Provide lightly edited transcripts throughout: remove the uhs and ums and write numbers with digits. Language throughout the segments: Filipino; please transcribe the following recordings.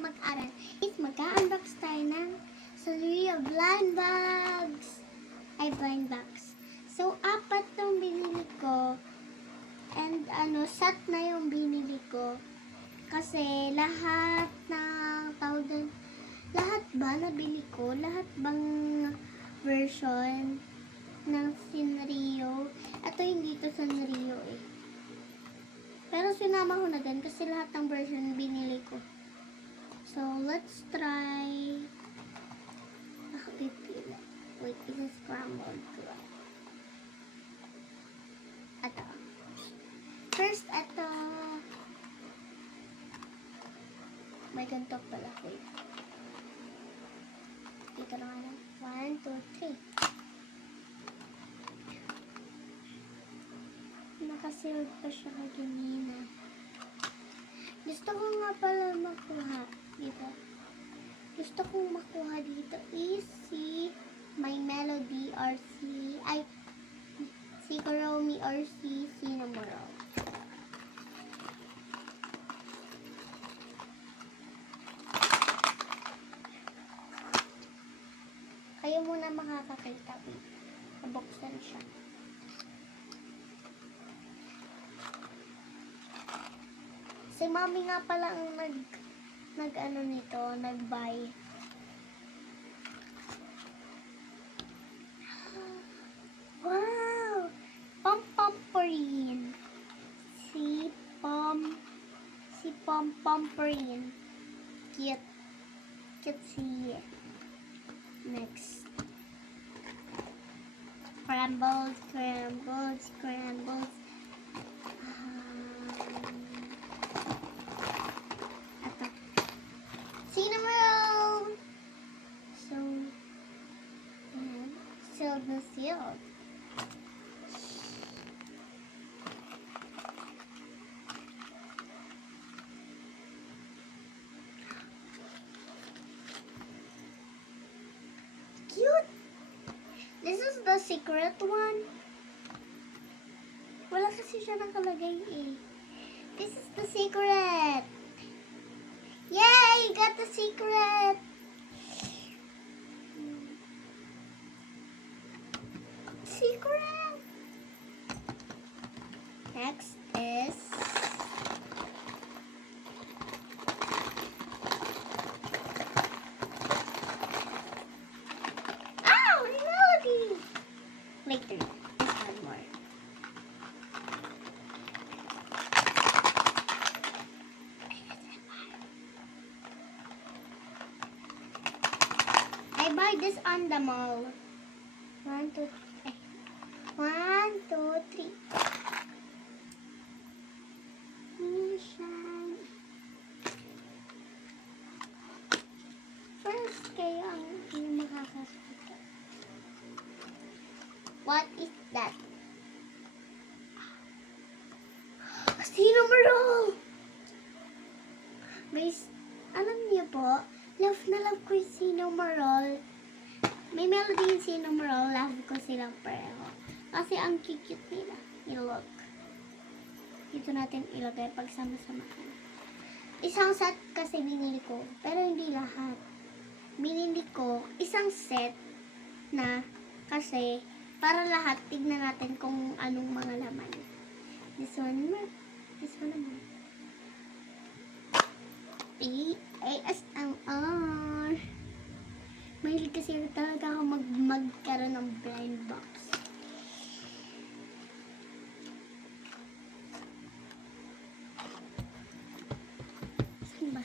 mag-aral is mag-unbox tayo ng Sanrio blind bags. Blind bags. So, 4 tong binili ko. And set na yung binili ko. Kasi lahat ng lahat ba nabili ko? Lahat bang version ng Sanrio? Ito hindi to Sanrio eh. Pero sinama ko na din kasi lahat ng version binili ko. So, let's try. Nakapipila. Wait, is it scrambled? Ito. First, ito. May ganito pala. Wait. Dito na nga lang. 1, 2, 3. Nakasealed pa siya kanina. Gusto ko nga pala makuha dito. Gusto kong makuha dito is si My Melody or si Kuromi or si Cinnamoroll. Kayo muna makakakita. Nabuksan siya. Si Mami nga pala ang nag-buy. Wow! Pom-Pomporine. Si Pom-Pomporine. Cute. Cute siya. Next. Scrambles. Cinnamoroll. So, sealed na sealed. Cute. This is the secret one. Wala kasi siya nakalagay eh. This is the secret. Yay! Got the secret! Secret! Next is Melody! Wait, there's one more. I buy this on the mall. 1, 2, 3. 1, 2, 3. Mission. First, kayo ang makakakita. What is that? Cinnamoroll! Guys, alam niyo po, love na love ko yung Cinnamoroll. May Melody yung Cinnamoroll, love ko silang pareho. Kasi ang cute nila. I-look. Dito natin ilagay pag sama-samahan. Isang set kasi binili ko, pero hindi lahat. Binili ko isang set na kasi para lahat, tignan natin kung anong mga laman. This one naman. ASMR. Mahilig kasi talaga ako magkaroon ng blind box. Saan ba?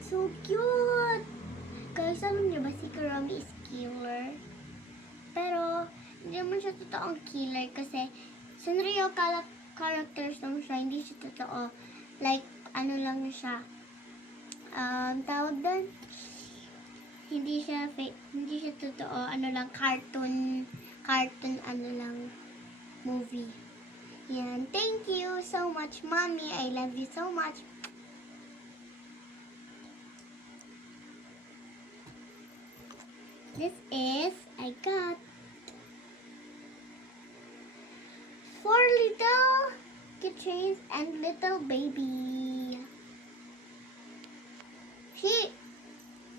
So cute! Guys, alam niyo ba si Kuromi is killer? Pero, hindi naman siya totoong killer kasi Sanrio characters lang siya, hindi siya totoo. Like, lang siya. Tawag doon? Hindi siya totoo. Cartoon movie. Yan. Thank you so much, Mommy. I love you so much. This is, I got 4 little keychains and little baby.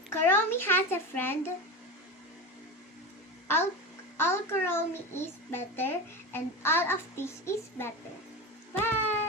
Kuromi has a friend. All Kuromi is better, and all of this is better. Bye!